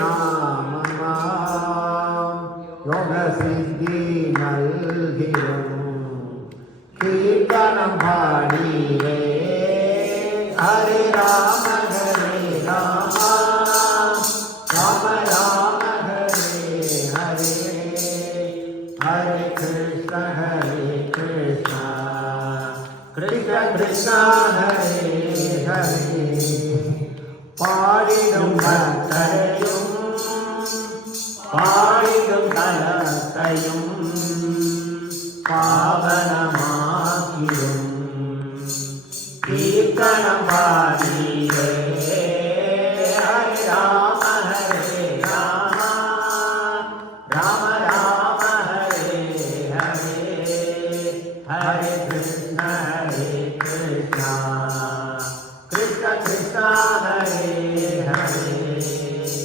நாமமாம் யோக சித்தி நல்கிடும் கீர்த்தனம் பாடியே ஹரே ராம ராம ராம ராம ஹரே ஹரே ஹரே கிருஷ்ண கிருஷ்ண கிருஷ்ண ஹரே ஹரே பாடிடும் பக்தரையும் பாடிடும் தலத்தையும் பாவனமாக்கிடும் கீர்த்தனம் பாடியே ஹரே ராம ராம ராம ராம ஹரே ஹரே ஹரே கிருஷ்ண கிருஷ்ண கிருஷ்ண கிருஷ்ண